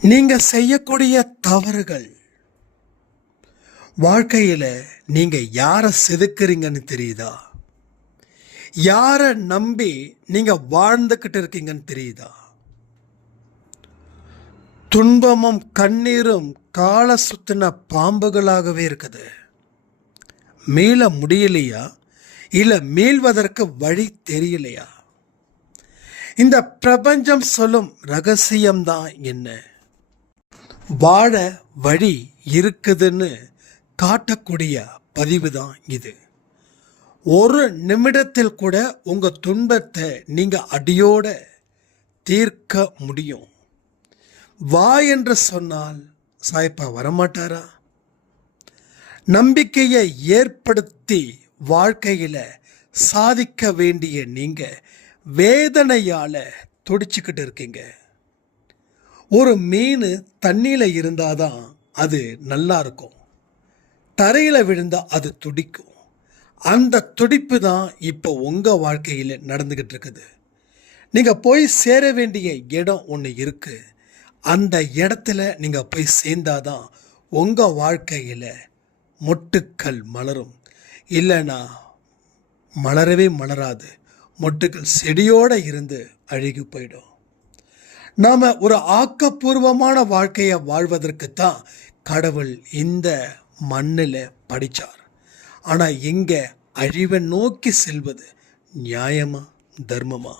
நீங்க செய்யக்கூடிய தவறுகள் வாழ்க்கையில நீங்க யாரை செதுக்குறீங்கன்னு தெரியுதா? யாரை நம்பி நீங்க வாழ்ந்துகிட்டு இருக்கீங்கன்னு தெரியுதா? துன்பமும் கண்ணீரும் கால சுத்தின பாம்புகளாகவே இருக்குது. மீள முடியலையா? இல்லை மீள்வதற்கு வழி தெரியலையா? இந்த பிரபஞ்சம் சொல்லும் ரகசியம்தான் என்ன? வாழ வழி இருக்குதுன்னு காட்டக்கூடிய பதிவு தான் இது. ஒரு நிமிடத்தில் கூட உங்க துன்பத்தை நீங்க அடியோட தீர்க்க முடியும். வா என்று சொன்னால் சாய்ப்பா வரமாட்டாரா? நம்பிக்கையை ஏற்படுத்தி வாழ்க்கையில சாதிக்க வேண்டிய நீங்க வேதனையால துடிச்சுக்கிட்டு இருக்கீங்க. ஒரு மீன் தண்ணியில் இருந்தாதான் அது நல்லா இருக்கும். தரையில் விழுந்தா அது துடிக்கும். அந்த துடிப்பு தான் இப்போ உங்கள் வாழ்க்கையில் நடந்துக்கிட்டு இருக்குது. நீங்கள் போய் சேர வேண்டிய இடம் ஒன்று இருக்குது. அந்த இடத்துல நீங்கள் போய் சேர்ந்தாதான் உங்கள் வாழ்க்கையில் மொட்டுக்கள் மலரும். இல்லைன்னா மலரவே மலராது. மொட்டுக்கள் செடியோடு இருந்து அழுகி போயிடும். நாம் ஒரு ஆக்கப்பூர்வமான வாழ்க்கையை வாழ்வதற்குத்தான் கடவுள் இந்த மண்ணில் படித்தார். ஆனால் இங்கே அழிவை நோக்கி செல்வது நியாயமா, தர்மமா?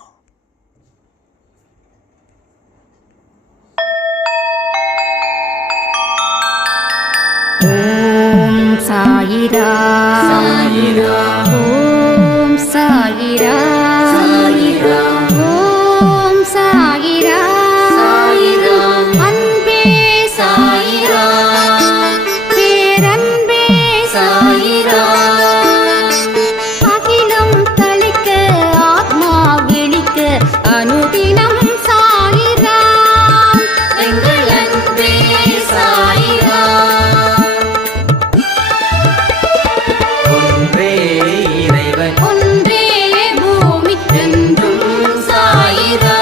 ஓம் சாயிரா சாயிரா, ஓம் சாயிரா சாயிரா, ஓம் சாயிரா சாயிரா, அன்பே சாயிரா, பேரன்பே சாயிரா, அகிலம் தளிக்க ஆத்மா விழிக்க அனுதினம் சாயிரா, எங்கள் அன்பே சாயிரா. ஒன்றே பூமிக்கென்றும் சாயிரா,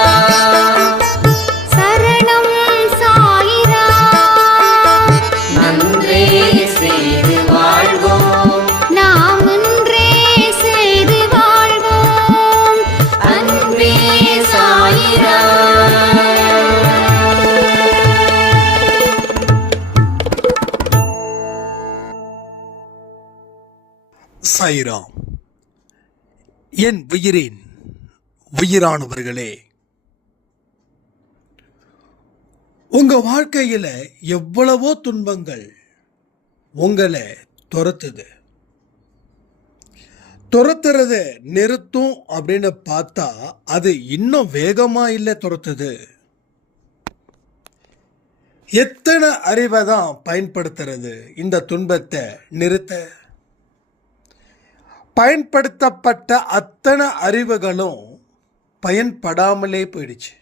சரணம் சாயிரா, நன்றே செய்து வாழ்வோம், நாம் ஒன்றே செய்து வாழ்வோம், அன்பே சாயிரா. சாயிராம். என் உயிரின் உயிரானவர்களே, உங்க வாழ்க்கையில எவ்வளவோ துன்பங்கள் உங்களை துரத்துறது நிறுத்தும் அப்படின்னு பார்த்தா அது இன்னும் வேகமா இல்லை துரத்துது. எத்தனை அறிவை தான் பயன்படுத்துறது இந்த துன்பத்தை நிறுத்த? பயன்படுத்தப்பட்ட அத்தனை அறிவுகளும் பயன்படாமலே போயிடுச்சு.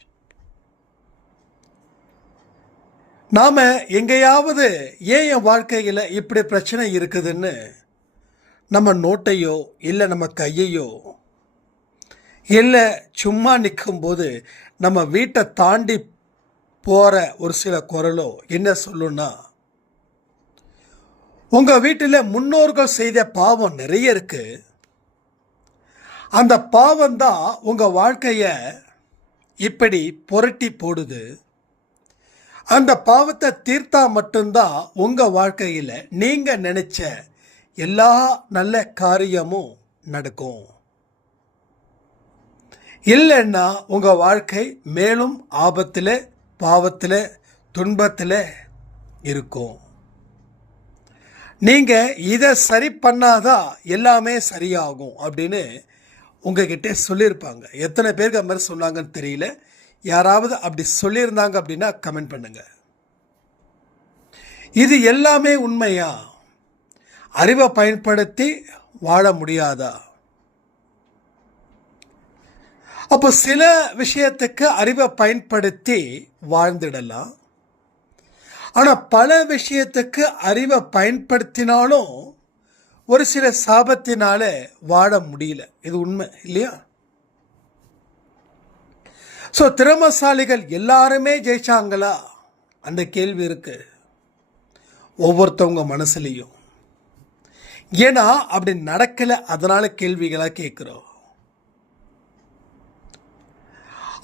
நாம எங்கேயாவது ஏன் என் வாழ்க்கையில் இப்படி பிரச்சனை இருக்குதுன்னு நம்ம நோட்டையோ இல்லை நம்ம கையையோ இல்லை சும்மா நிற்கும்போது நம்ம வீட்டை தாண்டி போகிற ஒரு சில குரலோ என்ன சொல்லுன்னா, உங்க வீட்டில் முன்னோர்கள் செய்த பாவம் நிறைய இருக்கு. அந்த பாவம் தான் உங்க வாழ்க்கைய இப்படி புரட்டி போடுது. அந்த பாவத்தை தீர்த்தா மட்டும்தான் உங்க வாழ்க்கையில் நீங்க நினைச்ச எல்லா நல்ல காரியமும் நடக்கும். இல்லைன்னா உங்க வாழ்க்கை மேலும் ஆபத்தில், பாவத்தில், துன்பத்தில் இருக்கும். நீங்க இதை சரி பண்ணாதான் எல்லாமே சரியாகும் அப்படின்னு உங்ககிட்ட சொல்லியிருப்பாங்க. எத்தனை பேருக்கு அது மாதிரி சொன்னாங்கன்னு தெரியல. யாராவது அப்படி சொல்லியிருந்தாங்க அப்படின்னா கமெண்ட் பண்ணுங்க. இது எல்லாமே உண்மையா? அறிவை பயன்படுத்தி வாழ முடியாதா? அப்போ சில விஷயத்துக்கு அறிவை பயன்படுத்தி வாழ்ந்துடலாம். ஆனால் பல விஷயத்துக்கு அறிவை பயன்படுத்தினாலும் ஒரு சில சாபத்தினால வாழ முடியல. இது உண்மை இல்லையா? ஸோ திறமசாலிகள் எல்லாருமே ஜெயிச்சாங்களா? அந்த கேள்வி இருக்கு ஒவ்வொருத்தவங்க மனசுலையும். ஏன்னா அப்படி நடக்கலை, அதனால கேள்விகளாக கேட்குறோம்.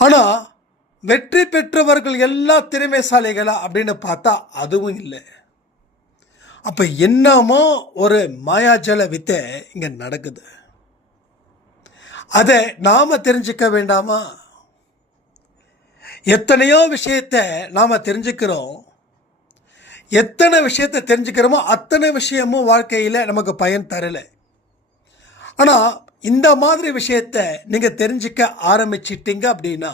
ஆனால் வெற்றி பெற்றவர்கள் எல்லா திறமைசாலிகளா அப்படின்னு பார்த்தா அதுவும் இல்லை. அப்போ என்னமோ ஒரு மாயாஜல வித்தை இங்கே நடக்குது. அதை நாம் தெரிஞ்சுக்க வேண்டாமா? எத்தனையோ விஷயத்தை நாம் தெரிஞ்சுக்கிறோம். எத்தனை விஷயத்தை தெரிஞ்சுக்கிறோமோ அத்தனை விஷயமும் வாழ்க்கையில் நமக்கு பயன் தரலை. ஆனால் இந்த மாதிரி விஷயத்தை நீங்கள் தெரிஞ்சுக்க ஆரம்பிச்சிட்டிங்க அப்படின்னா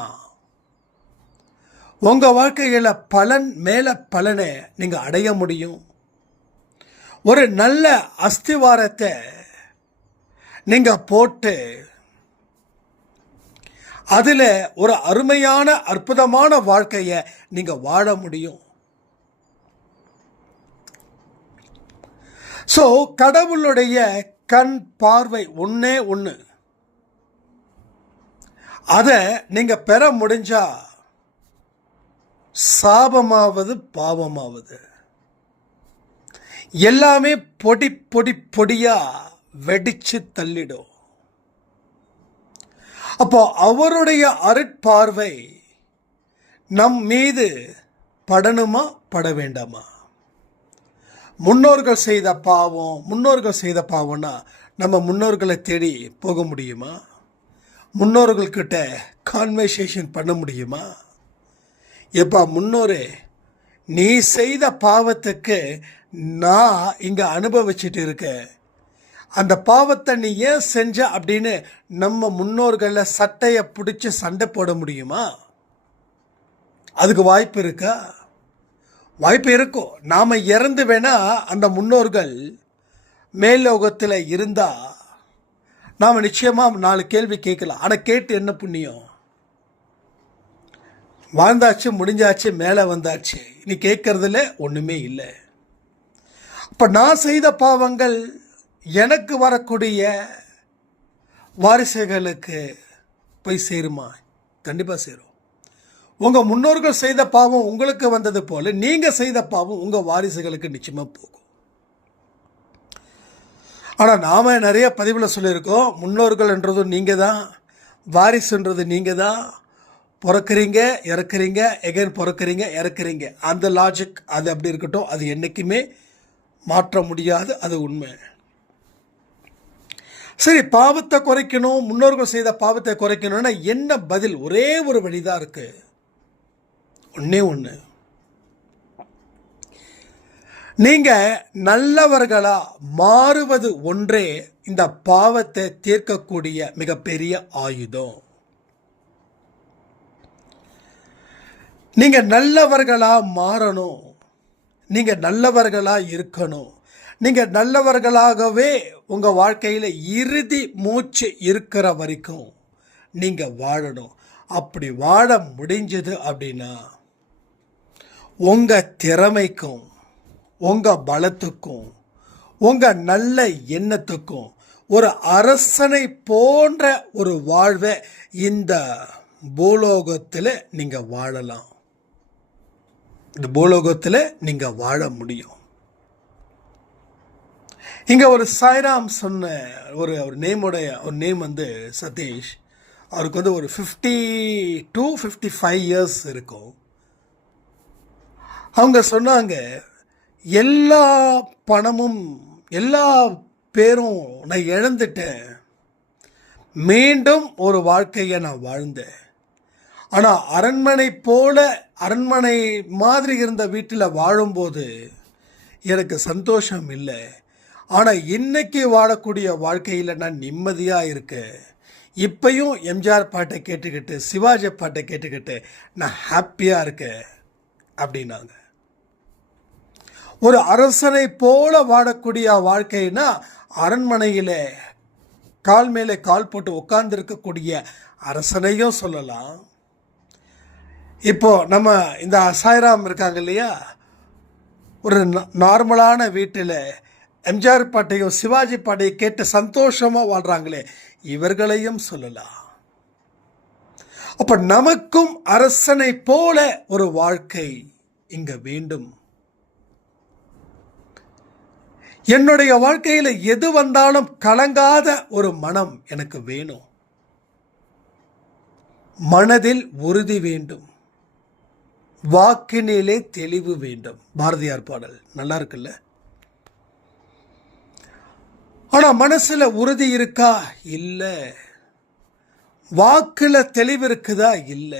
உங்கள் வாழ்க்கையில் பலன் மேலே பலனை நீங்கள் அடைய முடியும். ஒரு நல்ல அஸ்திவாரத்தை நீங்கள் போட்டு அதில் ஒரு அருமையான அற்புதமான வாழ்க்கையை நீங்கள் வாழ முடியும். ஸோ கடவுளுடைய கண் பார்வை ஒன்றே ஒன்று. அதை நீங்கள் பெற முடிஞ்சா சாபமாவது பாவமாவது எல்லாமே பொடி பொடி பொடியா வெடிச்சு தள்ளிடும். அப்போ அவருடைய அருட்பார்வை நம் மீது படணுமா பட வேண்டாமா? முன்னோர்கள் செய்த பாவம்னா நம்ம முன்னோர்களை தேடி போக முடியுமா? முன்னோர்கள்கிட்ட கான்வர்சேஷன் பண்ண முடியுமா? எப்பா முன்னோரே, நீ செய்த பாவத்துக்கு நான் இங்கே அனுபவிச்சுட்டு இருக்கேன், அந்த பாவத்தை நீ ஏன் செஞ்ச அப்படின்னு நம்ம முன்னோர்களை சட்டையை பிடிச்சி சண்டை போட முடியுமா? அதுக்கு வாய்ப்பு இருக்கா? வாய்ப்பு இருக்கும். நாம் இறந்து வேணா அந்த முன்னோர்கள் மேல்லோகத்தில் இருந்தால் நாம் நிச்சயமாக 4 கேள்வி கேட்கலாம். ஆனால் கேட்டு என்ன புண்ணியம்? வாழ்ந்தாச்சு, முடிஞ்சாச்சு, மேலே வந்தாச்சு, இனி கேட்கறதுல ஒன்றுமே இல்லை. அப்போ நான் செய்த பாவங்கள் எனக்கு வரக்கூடிய வாரிசுகளுக்கு போய் சேருமா? கண்டிப்பாக சேரும். உங்கள் முன்னோர்கள் செய்த பாவம் உங்களுக்கு வந்தது போல நீங்கள் செய்த பாவம் உங்கள் வாரிசுகளுக்கு நிச்சயமாக போகும். ஆனால் நாம் நிறைய பதிவில் சொல்லியிருக்கோம், முன்னோர்கள்ன்றதும் நீங்கள் தான், வாரிசுன்றது நீங்கள் தான். பிறக்கிறீங்க, இறக்குறீங்க, எகைன் பிறக்கிறீங்க, இறக்குறீங்க. அந்த லாஜிக் அது அப்படி இருக்கட்டும், அது என்றைக்குமே மாற்ற முடியாது, அது உண்மை. சரி, பாவத்தை குறைக்கணும், முன்னோர்கள் செய்த பாவத்தை குறைக்கணும்னா என்ன பதில்? ஒரே ஒரு வழிதான் இருக்கு, ஒன்னே ஒன்று. நீங்க நல்லவர்களா மாறுவது ஒன்றே இந்த பாவத்தை தீர்க்கக்கூடிய மிகப்பெரிய ஆயுதம். நீங்க நல்லவர்களா மாறணும், நீங்க நல்லவர்களா இருக்கணும், நீங்க நல்லவர்களாகவே உங்க வாழ்க்கையில் இறுதி மூச்சு இருக்கிற வரைக்கும் நீங்க வாழணும். அப்படி வாழ முடிஞ்சது அப்படின்னா உங்க திறமைக்கும் உங்க பலத்துக்கும் உங்க நல்ல எண்ணத்துக்கும் ஒரு அரசனை போன்ற ஒரு வாழ்வை இந்த பூலோகத்தில் நீங்க வாழலாம். இந்த பூலோகத்தில் நீங்க வாழ முடியும். இங்க ஒரு சாய்ராம் சொன்ன ஒரு நேம் வந்து சதீஷ். அவருக்கு வந்து ஒரு 52-55 இயர்ஸ் இருக்கும். அவங்க சொன்னாங்க, எல்லா பணமும் எல்லா பேரும் நான் இழந்துட்டேன், மீண்டும் ஒரு வாழ்க்கையை நான் வாழ்ந்தேன். ஆனால் அரண்மனை மாதிரி இருந்த வீட்டில் வாழும்போது எனக்கு சந்தோஷம் இல்லை. ஆனால் இன்னைக்கு வாழக்கூடிய வாழ்க்கையில் நான் நிம்மதியாக இருக்கேன். இப்பையும் எம்ஜிஆர் பாட்டை கேட்டுக்கிட்டு, சிவாஜி பாட்டை கேட்டுக்கிட்டு நான் ஹாப்பியாக இருக்கேன் அப்படின்னாங்க. ஒரு அரசனை போல வாழக்கூடிய வாழ்க்கைன்னா அரண்மனையில் கால் மேலே கால் போட்டு உட்கார்ந்து இருக்கக்கூடிய அரசனையும் சொல்லலாம். இப்போ நம்ம இந்த சாய்ராம் இருக்காங்க இல்லையா, ஒரு நார்மலான வீட்டில் எம்ஜிஆர் பாட்டையும் சிவாஜி பாட்டையும் கேட்டு சந்தோஷமாக வாழ்கிறாங்களே, இவர்களையும் சொல்லலாம். அப்போ நமக்கும் அரசனை போல ஒரு வாழ்க்கை இங்க வேண்டும். என்னுடைய வாழ்க்கையில் எது வந்தாலும் கலங்காத ஒரு மனம் எனக்கு வேணும். மனதில் உறுதி வேண்டும், வாக்கினிலே தெளிவு வேண்டும். பாரதியார் பாடல் நல்லா இருக்குல்ல? ஆனா மனசுல உறுதி இருக்கா? இல்ல. வாக்குல தெளிவு இருக்குதா? இல்ல.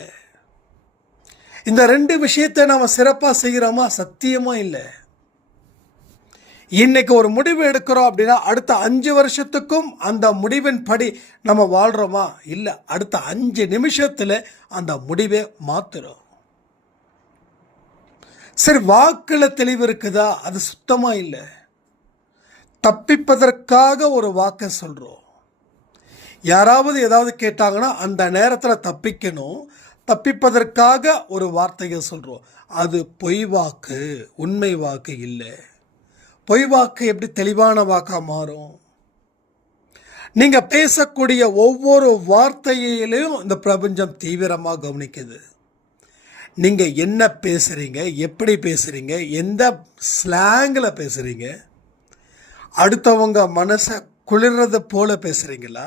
இந்த ரெண்டு விஷயத்தை நாம சிறப்பா செய்கிறோமா? சத்தியமா இல்லை. இன்னைக்கு ஒரு முடிவு எடுக்கிறோம் அப்படின்னா அடுத்த 5 வருஷத்துக்கும் அந்த முடிவின் படி நம்ம வாழ்றோமா? இல்லை. அடுத்த 5 நிமிஷத்துல அந்த முடிவை மாத்துறோம். சரி, வாக்குல தெளிவு இருக்குதா? அது சுத்தமா இல்லை. தப்பிப்பதற்காக ஒரு வாக்கை சொல்றோம். யாராவது ஏதாவது கேட்டாங்கன்னா அந்த நேரத்தில் தப்பிக்கணும், தப்பிப்பதற்காக ஒரு வார்த்தையை சொல்றோம். அது பொய் வாக்கு, உண்மை வாக்கு இல்லை. பொய் வாக்கு எப்படி தெளிவான வாக்கா மாறும்? நீங்க பேசக்கூடிய ஒவ்வொரு வார்த்தையிலையும் இந்த பிரபஞ்சம் தீவிரமாக கவனிக்குது. நீங்க என்ன பேசுறீங்க, எப்படி பேசுறீங்க, எந்த ஸ்லாங்ல பேசுறீங்க, அடுத்தவங்க மனசை குளிர்றது போல பேசுறீங்களா,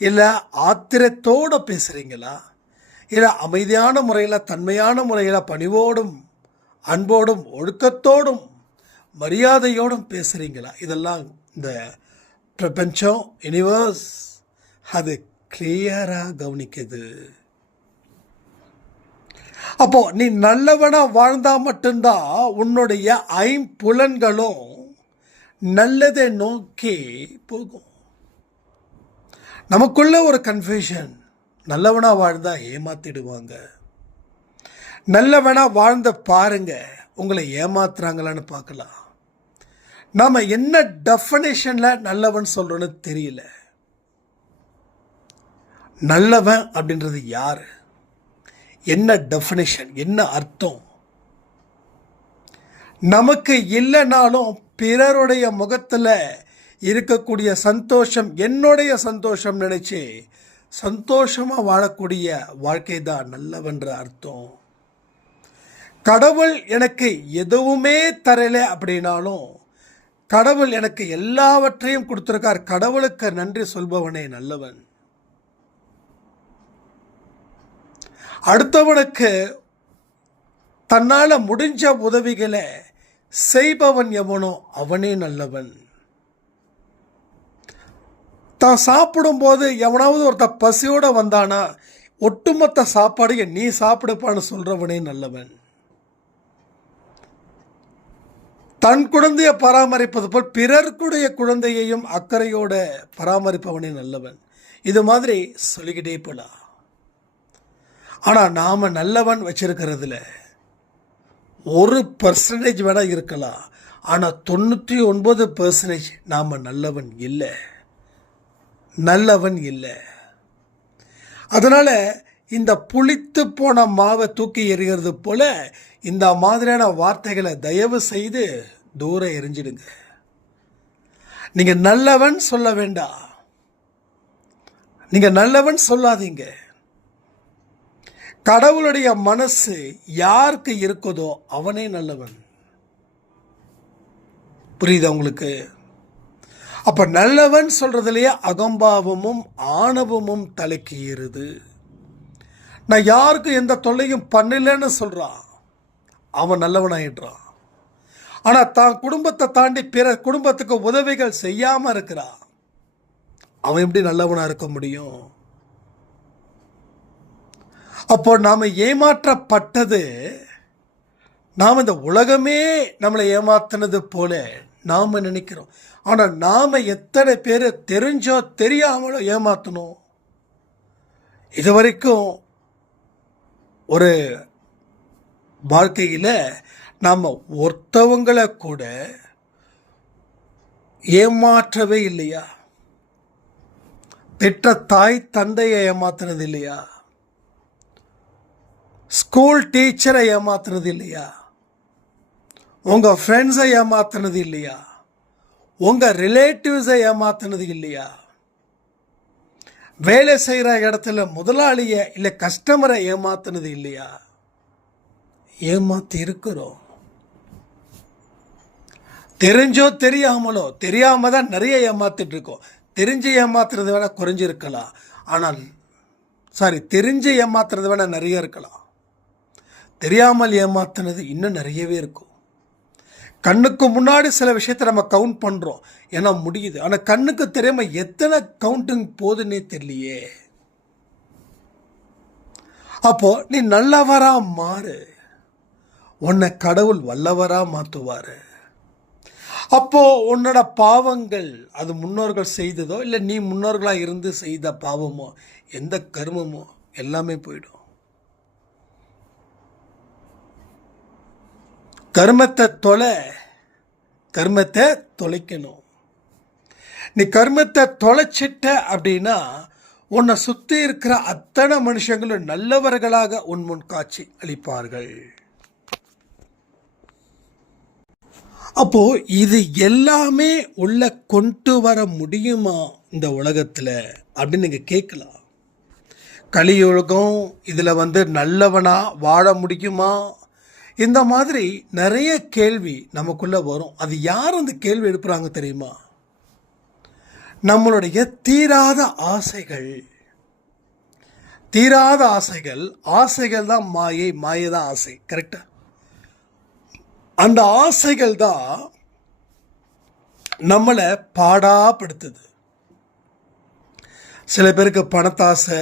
இல்லை ஆத்திரத்தோடு பேசுறீங்களா, இல்லை அமைதியான முறையில், தன்மையான முறையில், பணிவோடும் அன்போடும் ஒழுக்கத்தோடும் மரியாதையோடும் பேசுகிறீங்களா? இதெல்லாம் இந்த பிரபஞ்சம், யூனிவர்ஸ் அது கிளியராக கவனிக்குது. அப்போ நீ நல்லவனா வாழ்ந்தா மட்டும்தான் உன்னுடைய 5 புலன்களும் நல்லதை நோக்கி போகும். நமக்குள்ள ஒரு கன்ஃபியூஷன், நல்லவனா வாழ்ந்தா ஏமாத்திடுவாங்க, நல்லவனா வாழ்ந்த பாருங்க உங்களை ஏமாத்துறாங்களான்னு பார்க்கலாம். நாம என்ன டெஃபனேஷன்ல நல்லவன் சொல்றோன்னு தெரியல. நல்லவன் அப்படின்றது யாரு, என்ன டெஃபனேஷன், என்ன அர்த்தம்? நமக்கு இல்லைனாலும் பிறருடைய முகத்துல இருக்கக்கூடிய சந்தோஷம் என்னுடைய சந்தோஷம் நினைச்சு சந்தோஷமா வாழக்கூடிய வாழ்க்கை தான் நல்லவன்ற அர்த்தம். கடவுள் எனக்கு எதுவுமே தரல அப்படின்னாலும் கடவுள் எனக்கு எல்லாவற்றையும் கொடுத்திருக்கார், கடவுளுக்கு நன்றி சொல்பவனே நல்லவன். அடுத்தவனுக்கு தன்னால முடிஞ்ச உதவிகளை செய்பவன் எவனோ அவனே நல்லவன். தான் சாப்பிடும்போது எவனாவது ஒருத்த பசியோட வந்தானா ஒட்டுமொத்த சாப்பாடையும் நீ சாப்பிடுப்பான்னு சொல்றவனே நல்லவன். தன் குழந்தையை பராமரிப்பது போல் பிறர்க்குடைய குழந்தையையும் அக்கறையோட பராமரிப்பவனே நல்லவன். இது மாதிரி சொல்லிக்கிட்டே போலாம். ஆனா நாம நல்லவன் வச்சிருக்கிறதுல 1% வேணா இருக்கலாம், ஆனா 99% நாம நல்லவன் இல்லை, நல்லவன் இல்லை. அதனால இந்த புளித்து போன மாவை தூக்கி எறிகிறது போல இந்த மாதிரியான வார்த்தைகளை தயவு செய்து தூரம் எரிஞ்சிடுங்க. நீங்க நல்லவன் சொல்ல வேண்டாம், நீங்க நல்லவன் சொல்லாதீங்க. கடவுளுடைய மனசு யாருக்கு இருக்குதோ அவனே நல்லவன். புரியுதா உங்களுக்கு? அப்ப நல்லவன் சொல்றதுலயே அகம்பாவமும் ஆணவமும் தலைக்கு ஏறுது. நான் யாருக்கும் எந்த தொல்லையும் பண்ணலன்னு சொல்றான், அவன் நல்லவனாயிடுறான். ஆனா தான் குடும்பத்தை தாண்டி பிற குடும்பத்துக்கு உதவிகள் செய்யாம இருக்கிறான், அவன் எப்படி நல்லவனா இருக்க முடியும்? அப்போ நாம ஏமாற்றப்பட்டது, நாம் இந்த உலகமே நம்மளை ஏமாத்தினது போல நாம நினைக்கிறோம். ஆனா நாம எத்தனை பேர் தெரிஞ்சோ தெரியாமலோ ஏமாத்தணும். இது வரைக்கும் ஒரு வாழ்க்கையில நாம ஒருத்தவங்களை கூட ஏமாற்றவே இல்லையா? பெற்ற தாய் தந்தையை ஏமாத்தினது இல்லையா? ஸ்கூல் டீச்சரை ஏமாத்துறது இல்லையா? உங்க ஃப்ரெண்ட்ஸை ஏமாத்துனது இல்லையா? உங்க ரிலேட்டிவ்ஸை ஏமாத்துனது இல்லையா? வேலை செய்கிற இடத்துல முதலாளியை இல்லை கஸ்டமரை ஏமாத்துனது இல்லையா? ஏமாத்தி இருக்கிறோம். தெரிஞ்சோ தெரியாமலோ, தெரியாம தான் நிறைய ஏமாத்திட்டு இருக்கோம். தெரிஞ்சு ஏமாத்துறது வேணா குறைஞ்சிருக்கலாம், ஆனால் தெரிஞ்சு ஏமாத்துறது வேணா நிறைய இருக்கலாம். தெரியாமல் ஏமாத்துனது இன்னும் நிறையவே இருக்கும். கண்ணுக்கு முன்னாடி சில விஷயத்தை நம்ம கவுண்ட் பண்ணுறோம், ஏன்னா முடியுது. ஆனால் கண்ணுக்கு தெரியாம எத்தனை கவுண்டிங் போகுதுன்னே தெரியலையே. அப்போ நீ நல்லவரா மாறு, உன்னை கடவுள் வல்லவரா மாற்றுவார். அப்போ உன்னோட பாவங்கள், அது முன்னோர்கள் செய்ததோ இல்லை நீ முன்னோர்களாக இருந்து செய்த பாவமோ எந்த கர்மமோ எல்லாமே போயிடும். கர்மத்தை தொலைக்கணும். நீ கர்மத்தை தொலைச்சிட்ட அப்படின்னா உன்னை சுற்றி இருக்கிற அத்தனை மனுஷங்களும் நல்லவர்களாக உன் முன் காட்சி அளிப்பார்கள். அப்போ இது எல்லாமே உள்ள கொண்டு வர முடியுமா இந்த உலகத்தில் அப்படின்னு நீங்கள் கேட்கலாம். கலியுலகம் இதில் நல்லவனா வாழ முடியுமா, இந்த மாதிரி நிறைய கேள்வி நமக்குள்ள வரும். அது யார் அந்த கேள்வி எழுப்புறாங்க தெரியுமா? நம்மளுடைய தீராத ஆசைகள் தான் மாயை தான் ஆசை. கரெக்டா? அந்த ஆசைகள் தான் நம்மளை பாடாப்படுத்துது. சில பேருக்கு பணத்தாசை,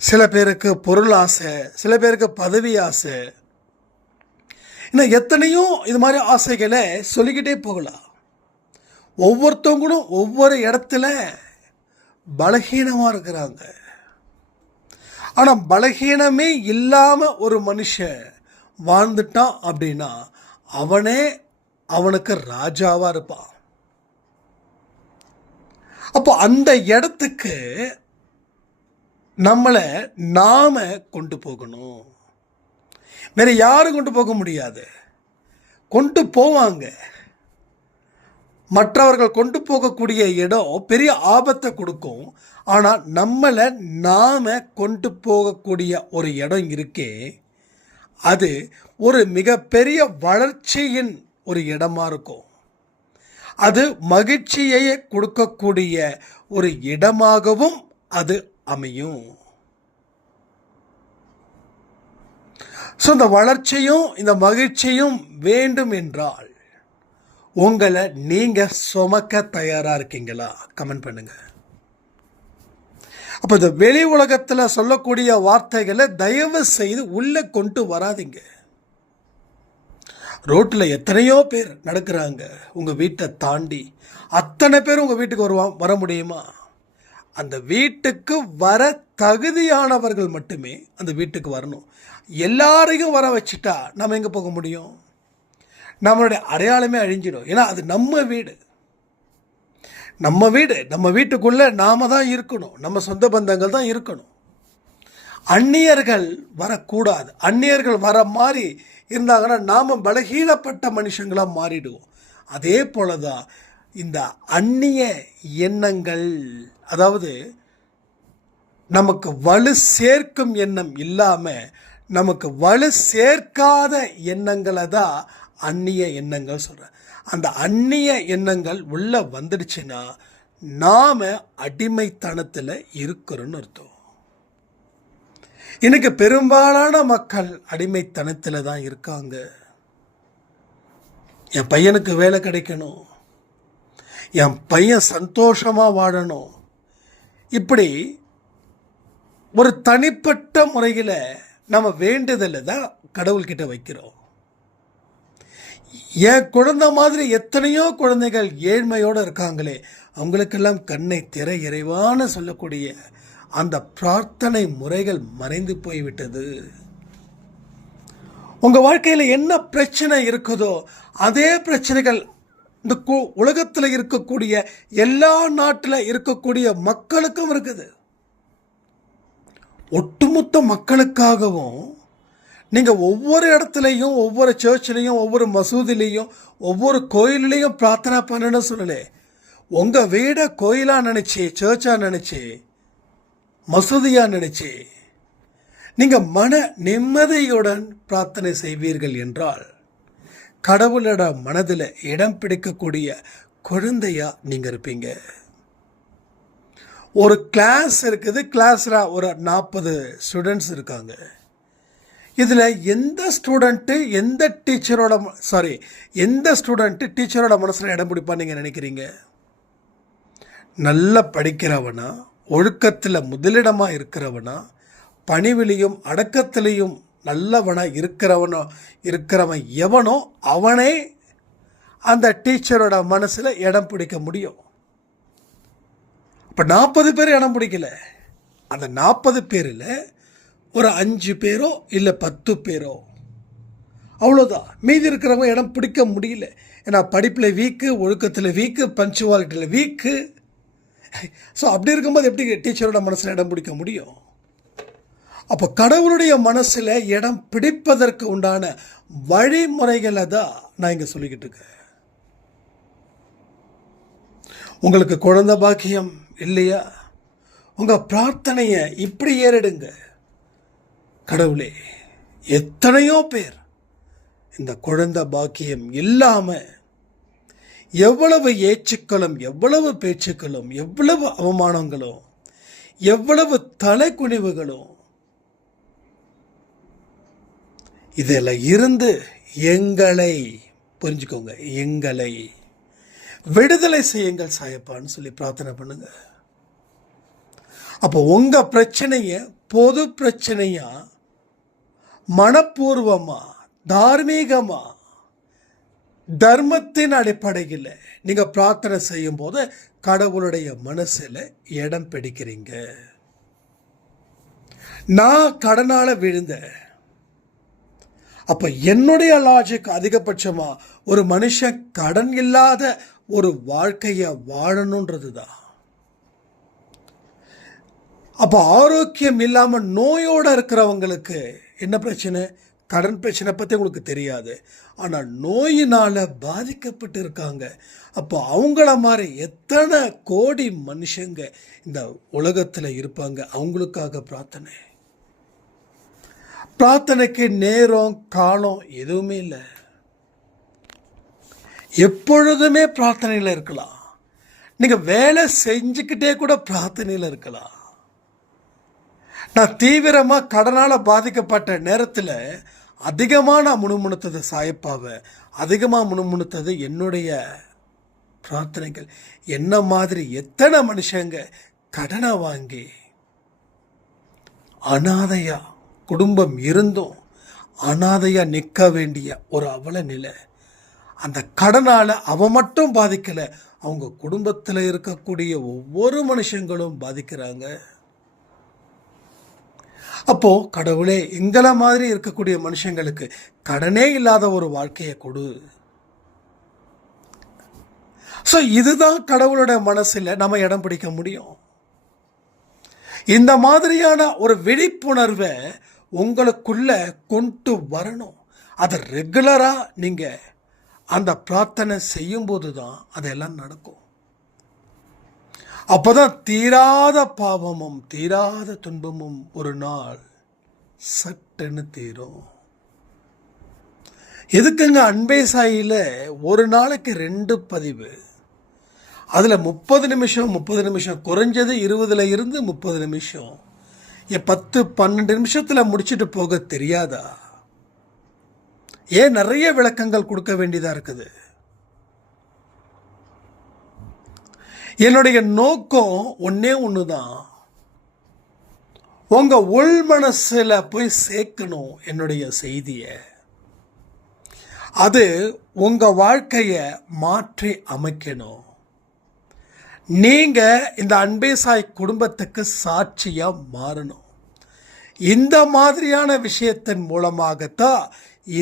சில பேருக்கு பொருள் ஆசை, சில பேருக்கு பதவி ஆசை, இன்னும் எத்தனையோ இது மாதிரி ஆசைகளை சொல்லிக்கிட்டே போகலாம். ஒவ்வொருத்தவங்களும் ஒவ்வொரு இடத்துல பலகீனமாக இருக்கிறாங்க. ஆனால் பலகீனமே இல்லாமல் ஒரு மனுஷன் வாழ்ந்துட்டான் அப்படின்னா அவனுக்கு ராஜாவாக இருப்பான். அப்போ அந்த இடத்துக்கு நம்மளை நாம கொண்டு போகணும். வேற யாரும் கொண்டு போக முடியாது. கொண்டு போவாங்க, மற்றவர்கள் கொண்டு போகக்கூடிய இடம் பெரிய ஆபத்தை கொடுக்கும். ஆனால் நம்மளை நாம கொண்டு போகக்கூடிய ஒரு இடம் இருக்கே, அது ஒரு மிகப்பெரிய வளர்ச்சியின் ஒரு இடமா இருக்கும். அது மகிழ்ச்சியை கொடுக்கக்கூடிய ஒரு இடமாகவும் அது அமையும். ஸோ இந்த வளர்ச்சியும் இந்த மகிழ்ச்சியும் வேண்டும் என்றால் உங்களை நீங்க சுமக்க தயாரா இருக்கீங்களா? கமெண்ட் பண்ணுங்க. அப்போ இந்த வெளி உலகத்தில் சொல்லக்கூடிய வார்த்தைகளை தயவு செய்து உள்ளே கொண்டு வராதிங்க. ரோட்டில் எத்தனையோ பேர் நடக்கிறாங்க, உங்கள் வீட்டை தாண்டி அத்தனை பேர் உங்கள் வீட்டுக்கு வர முடியுமா? அந்த வீட்டுக்கு வர தகுதியானவர்கள் மட்டுமே அந்த வீட்டுக்கு வரணும். எல்லாரையும் வர வச்சுட்டா நம்ம எங்கே போக முடியும்? நம்மளுடைய அடையாளமே அழிஞ்சிடும். ஏன்னா அது நம்ம வீடு. நம்ம வீட்டுக்குள்ளே நாம தான் இருக்கணும், நம்ம சொந்த பந்தங்கள் தான் இருக்கணும். அந்நியர்கள் வரக்கூடாது. அந்நியர்கள் வர மாதிரி இருந்தாங்கன்னா நாம் பலகீனப்பட்ட மனுஷங்களாக மாறிடுவோம். அதே போல தான் இந்த அந்நிய எண்ணங்கள், அதாவது நமக்கு வலு சேர்க்கும் எண்ணம் இல்லாமல் நமக்கு வலு சேர்க்காத எண்ணங்களை தான் அந்நிய எண்ணங்கள் சொல்கிறேன். அந்த அந்நிய எண்ணங்கள் உள்ளே வந்துடுச்சுன்னா நாம் அடிமைத்தனத்தில் இருக்கிறோன்னு அர்த்தம். இன்னைக்கு பெரும்பாலான மக்கள் அடிமைத்தனத்தில் தான் இருக்காங்க. என் பையனுக்கு வேலை கிடைக்கணும், என் பையன் சந்தோஷமாக வாழணும், இப்படி ஒரு தனிப்பட்ட முறையில் நம்ம வேண்டுதலை தான் கடவுள்கிட்ட வைக்கிறோம். என் குழந்தை மாதிரி எத்தனையோ குழந்தைகள் ஏழ்மையோடு இருக்காங்களே, அவங்களுக்கெல்லாம் கண்ணை திரை இறைவான சொல்லக்கூடிய அந்த பிரார்த்தனை முறைகள் மறைந்து போய்விட்டது. உங்கள் வாழ்க்கையில் என்ன பிரச்சனை இருக்குதோ அதே பிரச்சனைகள் இந்த உலகத்தில் இருக்கக்கூடிய எல்லா நாட்டில் இருக்கக்கூடிய மக்களுக்கும் இருக்குது. ஒட்டுமொத்த மக்களுக்காகவும் நீங்கள் ஒவ்வொரு இடத்துலையும், ஒவ்வொரு சர்ச்சிலையும், ஒவ்வொரு மசூதிலையும், ஒவ்வொரு கோயிலையும் பிரார்த்தனை பண்ணணும்னு சொல்லலை. உங்கள் வீடை கோயிலாக நினச்சி, சர்ச்சாக நினச்சி, மசூதியாக நினச்சி நீங்கள் மன நிம்மதியுடன் பிரார்த்தனை செய்வீர்கள் என்றால் கடவுளோட மனதில் இடம் பிடிக்கக்கூடிய குழந்தையா நீங்கள் இருப்பீங்க. ஒரு கிளாஸ் இருக்குது, கிளாஸில் ஒரு 40 ஸ்டூடெண்ட்ஸ் இருக்காங்க. இதில் எந்த ஸ்டூடெண்ட்டு டீச்சரோட மனசில் இடம் பிடிப்பான்னு நீங்கள் நினைக்கிறீங்க? நல்லா படிக்கிறவனா, ஒழுக்கத்தில் முதலிடமாக இருக்கிறவனா, பணிவிலையும் அடக்கத்திலையும் நல்லவனாக இருக்கிறவன் எவனோ அவனே அந்த டீச்சரோட மனசில் இடம் பிடிக்க முடியும். இப்போ 40 பேர் இடம் பிடிக்கல, அந்த 40 பேரில் ஒரு 5 பேரோ இல்லை 10 பேரோ அவ்வளோதான். மீதி இருக்கிறவங்க இடம் பிடிக்க முடியல. ஏன்னா படிப்பில் வீக்கு, ஒழுக்கத்தில் வீக்கு, பஞ்சுவாலிட்டியில் வீக்கு. ஸோ அப்படி இருக்கும்போது எப்படி டீச்சரோட மனசில் இடம் பிடிக்க முடியும்? அப்போ கடவுளுடைய மனசில் இடம் பிடிப்பதற்கு உண்டான வழிமுறைகளை தான் நான் இங்கே சொல்லிக்கிட்டு இருக்கேன். உங்களுக்கு குழந்தை பாக்கியம் இல்லையா? உங்கள் பிரார்த்தனையை இப்படி ஏறிடுங்க. கடவுளே, எத்தனையோ பேர் இந்த குழந்தை பாக்கியம் இல்லாமல் எவ்வளவு ஏச்சுக்களும், எவ்வளவு பேச்சுக்களும், எவ்வளவு அவமானங்களும், எவ்வளவு தலைக்குனிவுகளும், இதில் இருந்து எங்களை புரிஞ்சுக்கோங்க, எங்களை விடுதலை செய்யுங்கள் சாயப்பான்னு சொல்லி பிரார்த்தனை பண்ணுங்க. அப்போ உங்க பிரச்சனைய பொது பிரச்சனையா, மனப்பூர்வமா, தார்மீகமா, தர்மத்தின் அடிப்படையில் நீங்க பிரார்த்தனை செய்யும் போது கடவுளுடைய மனசுல இடம் பிடிக்கிறீங்க. நான் கடனால விழுந்தேன். அப்ப என்னுடைய லாஜிக் அதிகபட்சமா ஒரு மனுஷன் கடன் இல்லாத ஒரு வாழ்க்கைய வாழணுன்றது தான். அப்ப ஆரோக்கியம் இல்லாம நோயோட இருக்கிறவங்களுக்கு என்ன பிரச்சனை? கடன் பிரச்சனை பற்றி உங்களுக்கு தெரியாது, ஆனால் நோயினால் பாதிக்கப்பட்டு இருக்காங்க. அப்போ அவங்கள மாதிரி எத்தனை கோடி மனுஷங்க இந்த உலகத்தில் இருப்பாங்க. அவங்களுக்காக பிரார்த்தனைக்கு நேரம் காலம் எதுவுமே இல்லை. எப்பொழுதுமே பிரார்த்தனையில் இருக்கலாம். நீங்கள் வேலை செஞ்சுக்கிட்டே கூட பிரார்த்தனையில் இருக்கலாம். நான் தீவிரமாக கடனால் பாதிக்கப்பட்ட நேரத்தில் அதிகமாக நான் முணுமுணுத்தது சாயப்பாவை, அதிகமாக முணுமுணுத்தது என்னுடைய பிரார்த்தனைகள். என்ன மாதிரி எத்தனை மனுஷங்க கடனை வாங்கி அனாதையா, குடும்பம் இருந்தும் அனாதையா நிற்க வேண்டிய ஒரு அவல நிலை. அந்த கடனால் அவன் மட்டும் பாதிக்கலை, அவங்க குடும்பத்தில் இருக்கக்கூடிய ஒவ்வொரு மனுஷங்களும் பாதிக்கிறாங்க. அப்போ கடவுளே, எங்களை மாதிரி இருக்கக்கூடிய மனுஷங்களுக்கு கடனே இல்லாத ஒரு வாழ்க்கையை கொடு. ஸோ இதுதான் கடவுளோட மனசில் நம்ம இடம் பிடிக்க முடியும். இந்த மாதிரியான ஒரு விழிப்புணர்வை உங்களுக்குள்ள கொண்டு வரணும். அதை ரெகுலராக நீங்கள் அந்த பிரார்த்தனை செய்யும்போது தான் அதெல்லாம் நடக்கும். அப்போதான் தீராத பாவமும் தீராத துன்பமும் ஒரு நாள் சட்டுன்னு தீரும். எதுக்குங்க அன்பே சாயில ஒரு நாளைக்கு 2 பதிவு, அதில் 30 நிமிஷம் குறைஞ்சது 20 இருந்து 30 நிமிஷம், 10-12 நிமிஷத்தில் முடிச்சுட்டு போக தெரியாதா? ஏன் நிறைய விளக்கங்கள் கொடுக்க வேண்டியதாக இருக்குது? என்னுடைய நோக்கம் ஒன்னே ஒன்று தான், உங்கள் உள் மனசில் போய் சேர்க்கணும் என்னுடைய செய்தியை. அது உங்கள் வாழ்க்கையை மாற்றி அமைக்கணும். நீங்கள் இந்த அன்பே சாய் குடும்பத்துக்கு சாட்சியாக மாறணும். இந்த மாதிரியான விஷயத்தின் மூலமாகத்தான்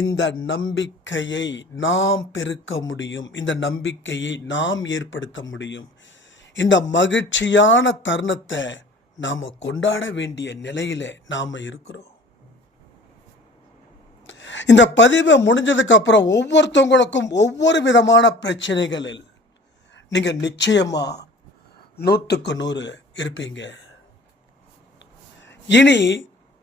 இந்த நம்பிக்கையை நாம் பெருக்க முடியும், இந்த நம்பிக்கையை நாம் ஏற்படுத்த முடியும். இந்த மகிழ்ச்சியான தருணத்தை நாம் கொண்டாட வேண்டிய நிலையில் நாம் இருக்கிறோம். இந்த பதிவை முடிஞ்சதுக்கு அப்புறம் ஒவ்வொருத்தவங்களுக்கும் ஒவ்வொரு விதமான பிரச்சனைகளில் நீங்கள் நிச்சயமாக 100க்கு 100 இருப்பீங்க. இனி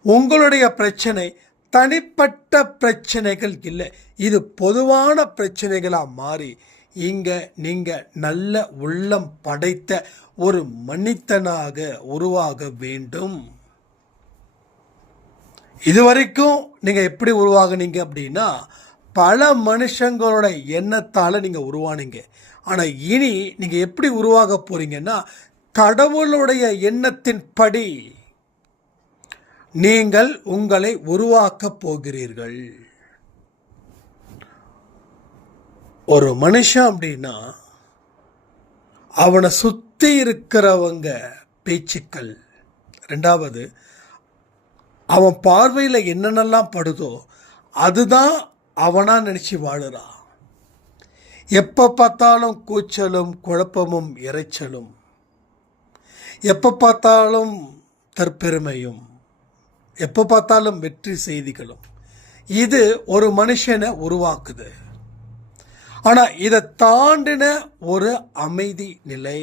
உங்களுடைய பிரச்சனை தனிப்பட்ட பிரச்சனைகள் இல்லை, இது பொதுவான பிரச்சனைகளாக மாறி இங்கே நீங்கள் நல்ல உள்ளம் படைத்த ஒரு மனிதனாக உருவாக வேண்டும். இதுவரைக்கும் நீங்கள் எப்படி உருவாகுனீங்க அப்படின்னா, பல மனுஷங்களோட எண்ணத்தால் நீங்கள் உருவானீங்க. ஆனால் இனி நீங்கள் எப்படி உருவாக போகிறீங்கன்னா, கடவுளுடைய எண்ணத்தின் படி நீங்கள் உங்களை உருவாக்கப் போகிறீர்கள். ஒரு மனுஷன் அப்படின்னா அவனை சுற்றி இருக்கிறவங்க பேச்சுக்கள், ரெண்டாவது அவன் பார்வையில் என்னென்னலாம் படுதோ அதுதான் அவனா நினச்சி வாழுறான். எப்போ பார்த்தாலும் கூச்சலும் குழப்பமும் இறைச்சலும், எப்போ பார்த்தாலும் தற்பெருமையும், எப்போ பார்த்தாலும் வெற்றி செய்திகளும், இது ஒரு மனுஷனை உருவாக்குது. ஆனால் இதை தாண்டின ஒரு அமைதி நிலை,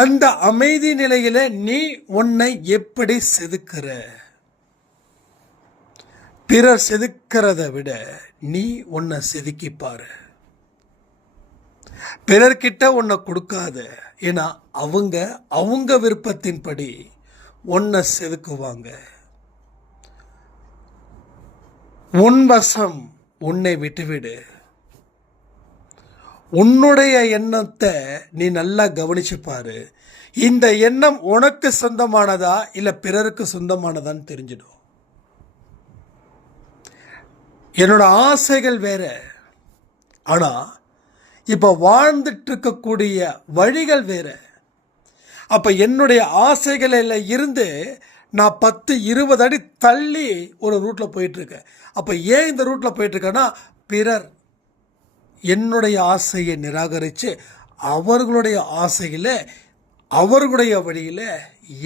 அந்த அமைதி நிலையில நீ உன்னை எப்படி செதுக்கிற? பிறர் செதுக்கிறத விட நீ உன்னை செதுக்கி பாரு. பிறர்கிட்ட உன்னை கொடுக்காத, ஏன்னா அவங்க விருப்பத்தின்படி உன்னை செதுக்குவாங்க. உன் வசம் உன்னை விட்டுவிடு. உன்னுடைய எண்ணத்தை நீ நல்லா கவனிச்சு பாரு. இந்த எண்ணம் உனக்கு சொந்தமானதா இல்லை பிறருக்கு சொந்தமானதான்னு தெரிஞ்சிடும். என்னோட ஆசைகள் வேற, ஆனால் இப்போ வாழ்ந்துட்டு இருக்கக்கூடிய வழிகள் வேற. அப்போ என்னுடைய ஆசைகளில் இருந்து நான் 10-20 அடி தள்ளி ஒரு ரூட்டில் போயிட்டுருக்கேன். அப்போ ஏன் இந்த ரூட்டில் போயிட்டுருக்கேன்னா, பிறர் என்னுடைய ஆசையை நிராகரித்து அவர்களுடைய ஆசையில் அவர்களுடைய வழியில்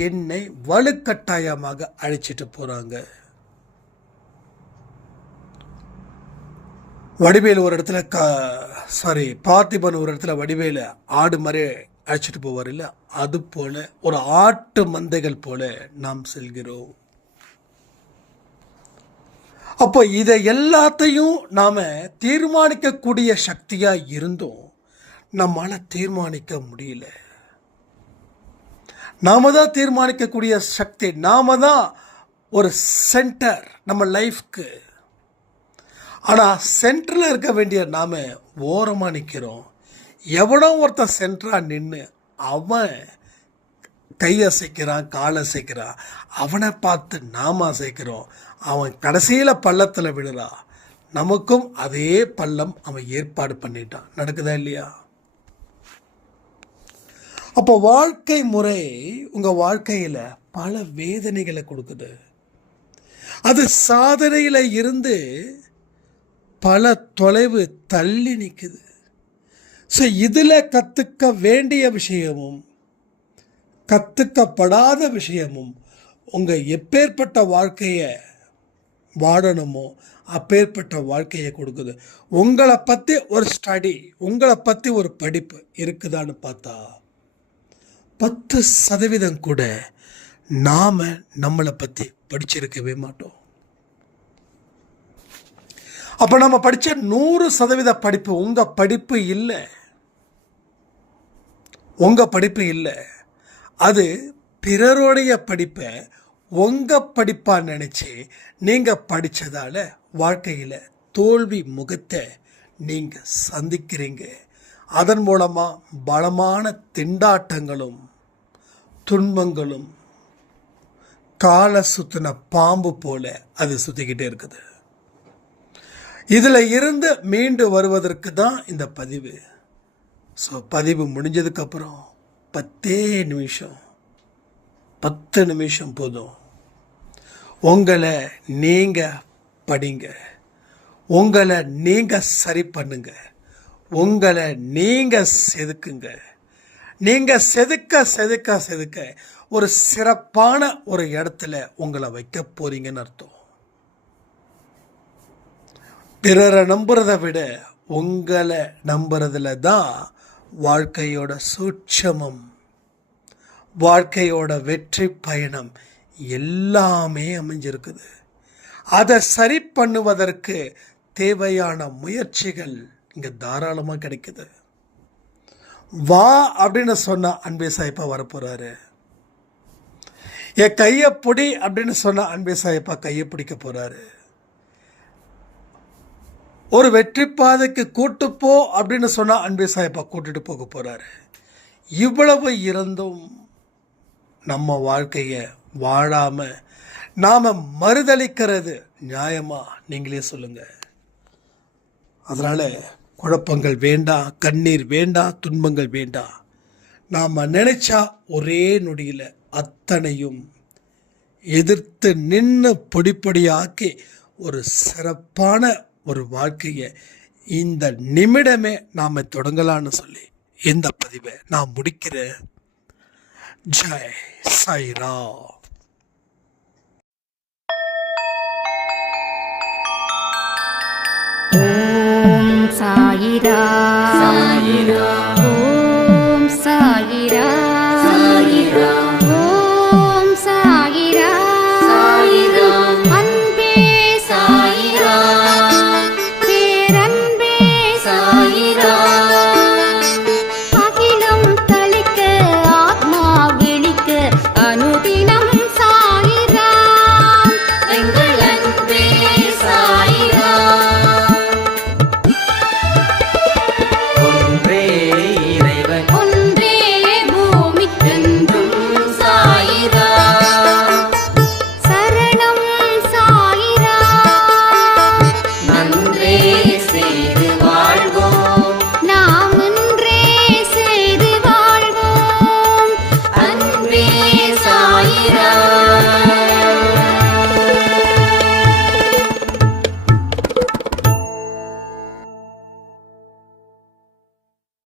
என்னை வலுக்கட்டாயமாக அழைச்சிட்டு போகிறாங்க. வடிவேல் ஒரு இடத்துல பார்த்திபன் ஒரு இடத்துல வடிவேல ஆடு மாதிரி அழைச்சிட்டு போவார் இல்லை, அது போல ஒரு ஆட்டு மந்தைகள் போல நாம் செல்கிறோம். அப்போ இதை எல்லாத்தையும் நாம் தீர்மானிக்கக்கூடிய சக்தியாக இருந்தும் நம்மளால் தீர்மானிக்க முடியல. நாம தான் தீர்மானிக்கக்கூடிய சக்தி, நாம தான் ஒரு சென்டர் நம்ம லைஃப்க்கு. ஆனால் சென்டரில் இருக்க வேண்டிய நாம் ஓரமாக நிற்கிறோம். எவனோ ஒருத்தன் சென்டராக நின்று அவன் கையசைக்கிறான், காலசைக்கிறான், அவனை பார்த்து நாம் அசைக்கிறோம். அவன் கடைசியில் பள்ளத்தில் விடுறான், நமக்கும் அதே பள்ளம் அவன் ஏற்பாடு பண்ணிட்டான். நடக்குதா இல்லையா? அப்போ வாழ்க்கை முறை உங்கள் வாழ்க்கையில் பல வேதனைகளை கொடுக்குது. அது சாதனையில் இருந்து பல தொலைவு தள்ளி நிற்குது. ஸோ இதில் கற்றுக்க வேண்டிய விஷயமும் கற்றுக்கப்படாத விஷயமும் உங்கள் எப்பேற்பட்ட வாழ்க்கையை வாழணுமோ அப்பேற்பட்ட வாழ்க்கையை கொடுக்குது. உங்களை பற்றி ஒரு ஸ்டடி, உங்களை பற்றி ஒரு படிப்பு இருக்குதான்னு பார்த்தா 10% கூட நாம் நம்மளை பற்றி படிச்சிருக்கவே மாட்டோம். அப்போ நம்ம படித்த 100% படிப்பு உங்கள் படிப்பு இல்லை, உங்கள் படிப்பு இல்லை. அது பிறருடைய படிப்பை உங்கள் படிப்பாக நினச்சி நீங்கள் படித்ததால் வாழ்க்கையில் தோல்வி முகத்தை நீங்கள் சந்திக்கிறீங்க. அதன் மூலமாக பலமான திண்டாட்டங்களும் துன்பங்களும் காலை சுற்றின பாம்பு போல அது சுற்றிக்கிட்டே இருக்குது. இதில் இருந்து மீண்டு வருவதற்கு தான் இந்த பதிவு. ஸோ பதிவு முடிஞ்சதுக்கப்புறம் 10 நிமிஷம் போதும். உங்களை நீங்கள் படிங்க, உங்களை நீங்கள் சரி பண்ணுங்க, உங்களை நீங்கள் செதுக்குங்க. நீங்கள் செதுக்க ஒரு சிறப்பான ஒரு இடத்துல உங்களை வைக்க போறீங்கன்னு அர்த்தம். பிறரை நம்புறதை விட உங்களை நம்புறதுல தான் வாழ்க்கையோட சூட்சமம், வாழ்க்கையோட வெற்றி பயணம் எல்லாமே அமைஞ்சிருக்குது. அதை சரி பண்ணுவதற்கு தேவையான முயற்சிகள் இங்கே தாராளமாக கிடைக்குது. வா அப்படின்னு சொன்ன அன்பே சாயப்பா வரப்போகிறாரு. என் கையை பிடி அப்படின்னு சொன்ன அன்பே சாயப்பா கையை பிடிக்க போகிறாரு. ஒரு வெற்றி பாதைக்கு கூட்டுப்போ அப்படின்னு சொன்னால் அன்பே சாயப்பா கூட்டிட்டு போக போகிறாரு. இவ்வளவு இருந்தும் நம்ம வாழ்க்கையை வாழாமல் நாம் மறுதளிக்கிறது நியாயமா? நீங்களே சொல்லுங்கள். அதனால் குழப்பங்கள் வேண்டாம், கண்ணீர் வேண்டாம், துன்பங்கள் வேண்டாம். நாம் நினைச்சா ஒரே நொடியில் அத்தனையும் எதிர்த்து நின்று பொடிப்பொடியாக்கி ஒரு சிறப்பான ஒரு வாழ்க்கையை இந்த நிமிடமே நாம் தொடங்கலான்னு சொல்லி இந்த பதிவை நான் முடிக்கிறேன். ஜெய் சாய்ராம். ஓம் சாயிரா.